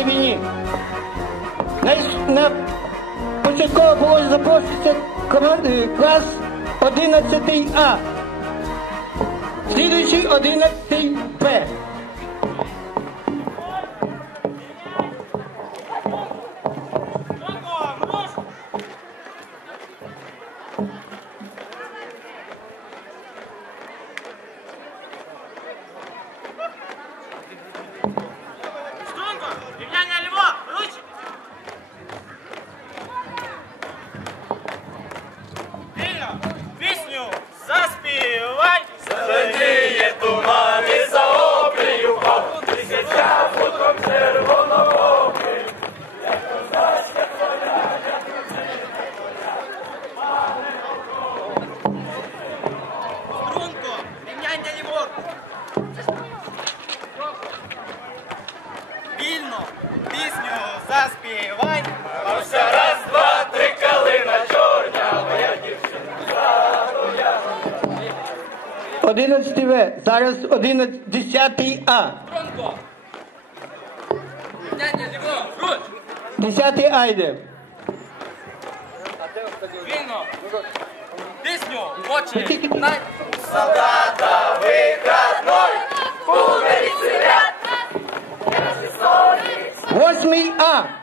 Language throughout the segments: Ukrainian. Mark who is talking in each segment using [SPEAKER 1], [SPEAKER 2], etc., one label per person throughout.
[SPEAKER 1] громадянській війні. На початково було запрошується е, клас 11А, слідуючий 11Б.
[SPEAKER 2] 11
[SPEAKER 1] В, зараз
[SPEAKER 3] 11, 10 А. 10
[SPEAKER 1] А йде.
[SPEAKER 3] Вільно. Пісню, очі.
[SPEAKER 2] Солдата виходной, пуговиці ряд, наші солі. 8 А.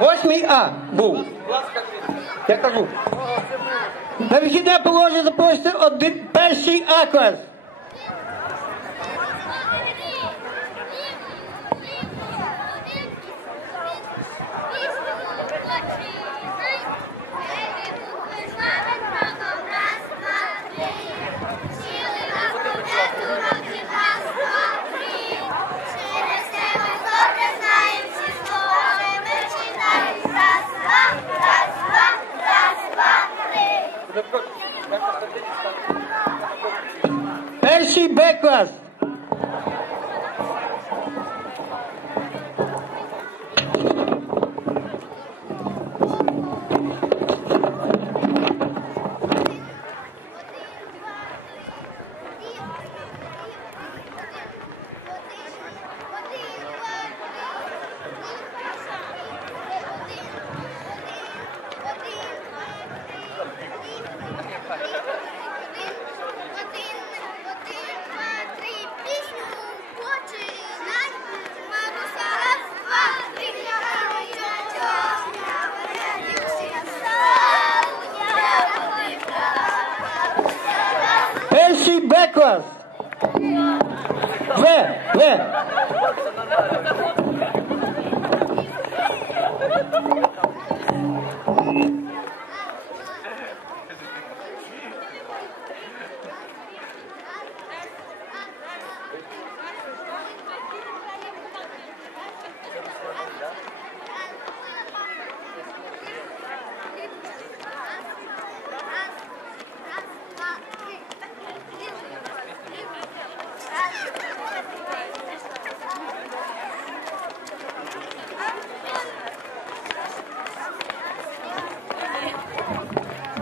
[SPEAKER 2] Восьмий
[SPEAKER 1] А був. Я кажу. На вихідне положення запустити перший А клас. réguas she breakfast. Where? Where?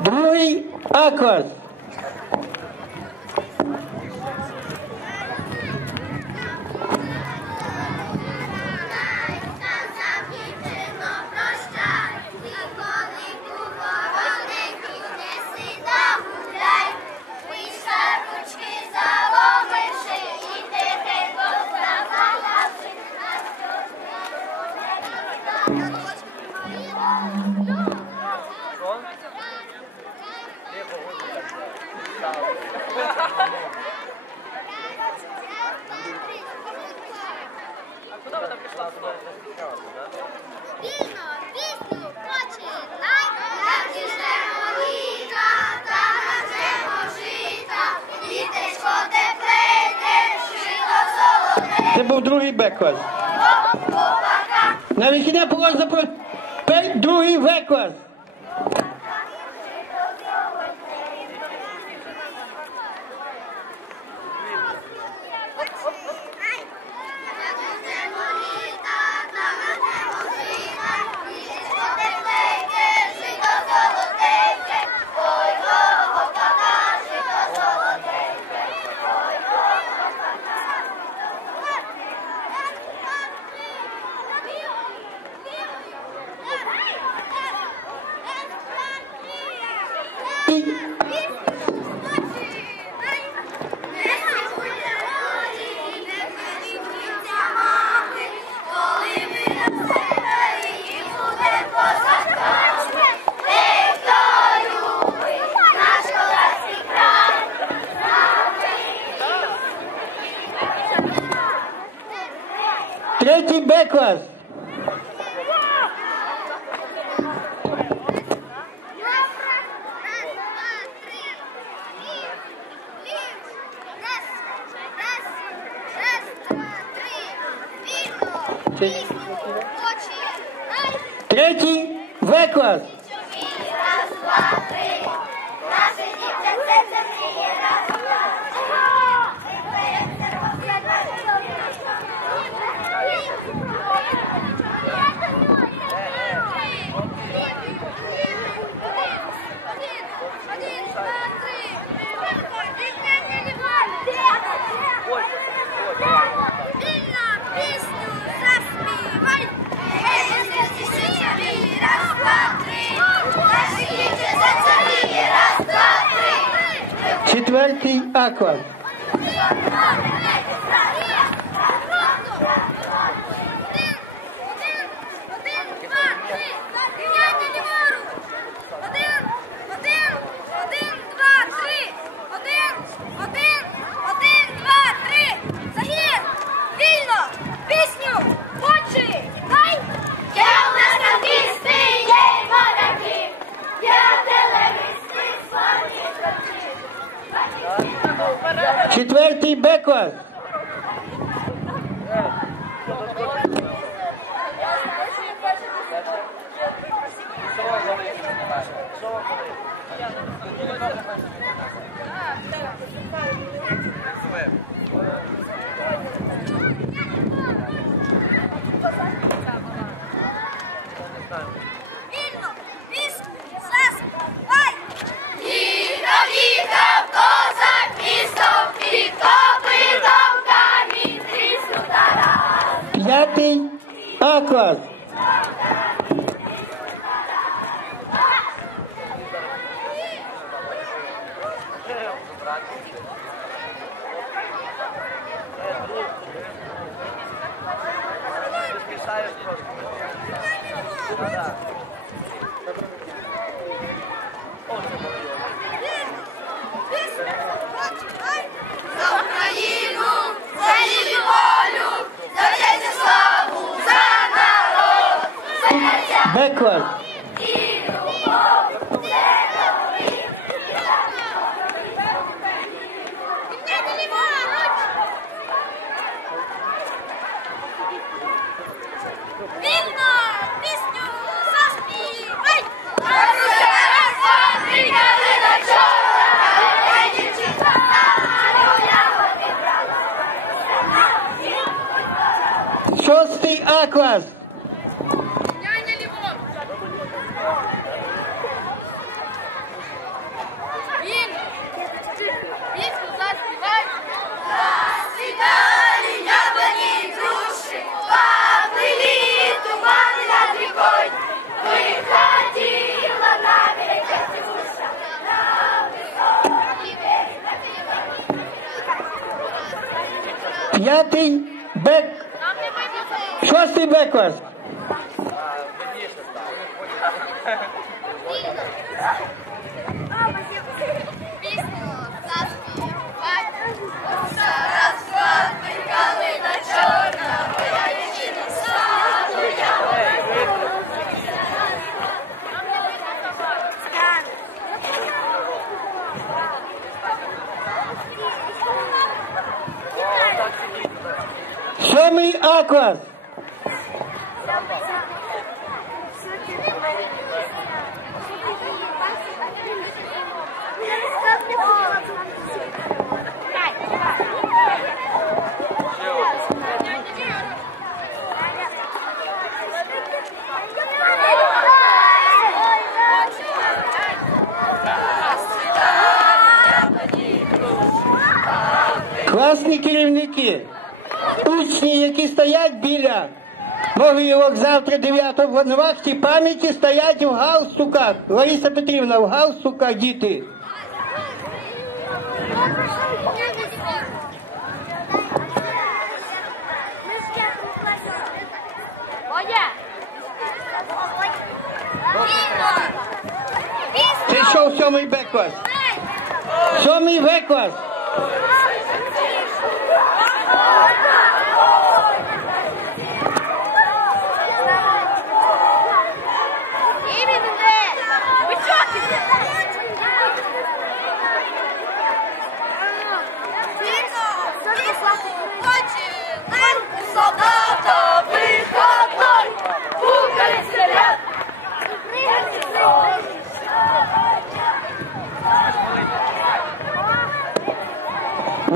[SPEAKER 1] другий
[SPEAKER 4] акорд. bekład. Nawet się na pogodę, pej drugi bekład. request Вільно, віск, сас, ай! Віта, віта! Backward. Пятый бек.
[SPEAKER 1] Шостий
[SPEAKER 4] бек
[SPEAKER 1] вас. Белый атлас. Классні керівники, учні, які стоять біля могилок завтра 9 в вахті пам'яті стоять в галстуках. Лариса Петрівна, в галстуках діти. Це що сьомий Б клас? Сьомий В клас.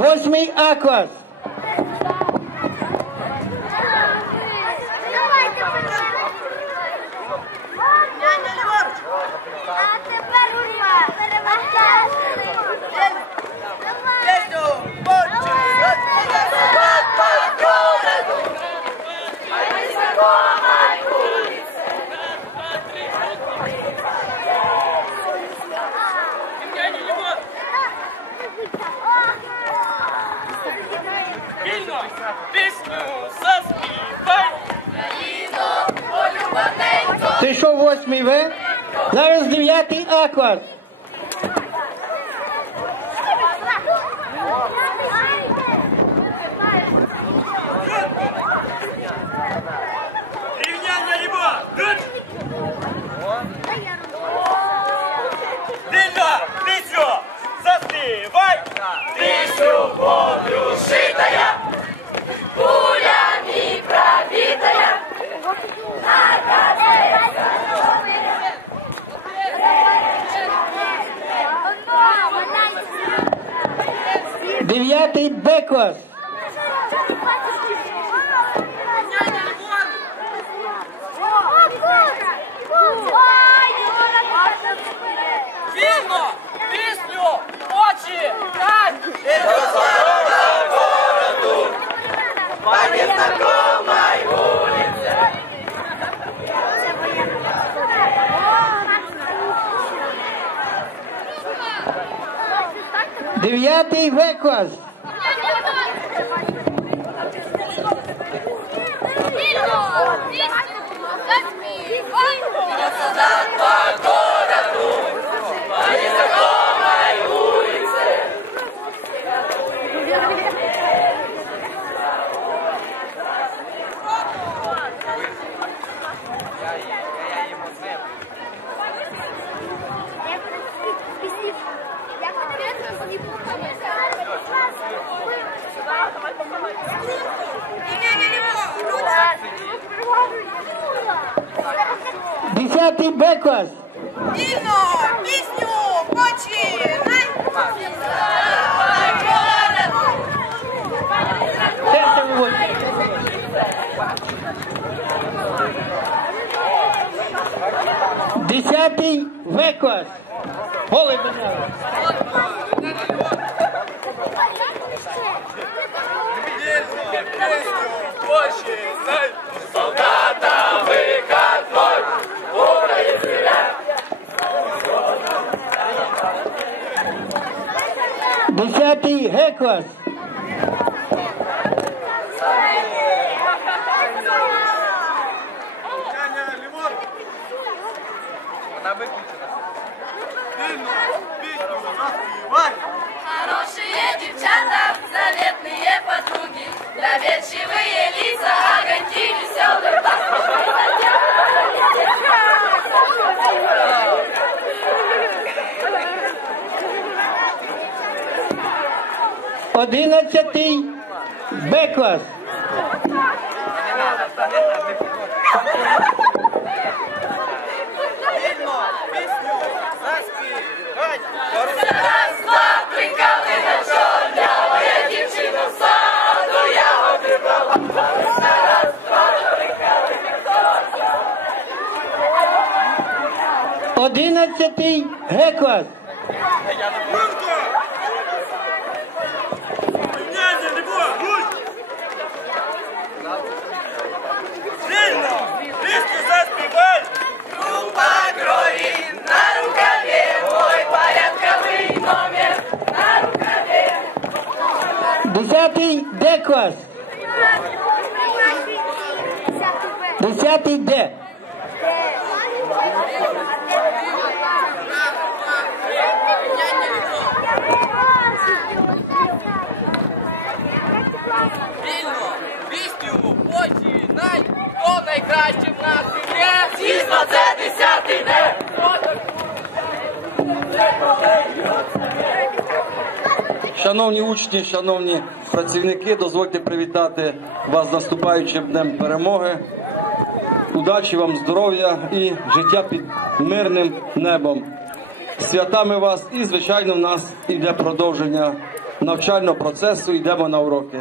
[SPEAKER 1] Восьмий А клас.
[SPEAKER 5] А тепер ура! Перемагає!
[SPEAKER 6] Ремняне Лимон! Вільно! Пісню заспівай!
[SPEAKER 1] Це що восьмий В? Зараз дев'ятий А клас.
[SPEAKER 6] Рівняння Лимон! Гуд! Вільно! Пісню заспівай! Пісню помню шитая!
[SPEAKER 4] Пулями пробитая,
[SPEAKER 1] Дев'ятий Б.
[SPEAKER 6] Вільно! Пісню! Очі! Так!
[SPEAKER 1] Дев'ятий В клас. Десятий Б клас.
[SPEAKER 4] Вільно, пісню, починай.
[SPEAKER 1] Десятий В клас. Голий Бенява.
[SPEAKER 6] Починай!
[SPEAKER 1] Десятий Г клас.
[SPEAKER 4] Хорошие девчата, заветные подруги, доверчивые лица, 11 Б-клас.
[SPEAKER 1] Одинадцятий Г-клас.
[SPEAKER 3] Сильно! Різко заспівай!
[SPEAKER 2] На мой номер на рукаве.
[SPEAKER 1] Десятий Д-клас. Десятий Д.
[SPEAKER 7] Вільно, пісню, починай, хто найкраще в нас іде.
[SPEAKER 2] Дійсно, це десятий день.
[SPEAKER 8] Шановні учні, шановні працівники, дозвольте привітати вас з наступаючим днем перемоги. Удачі вам, здоров'я і життя під мирним небом. Святами вас і, звичайно, в нас іде продовження навчального процесу. Йдемо на уроки.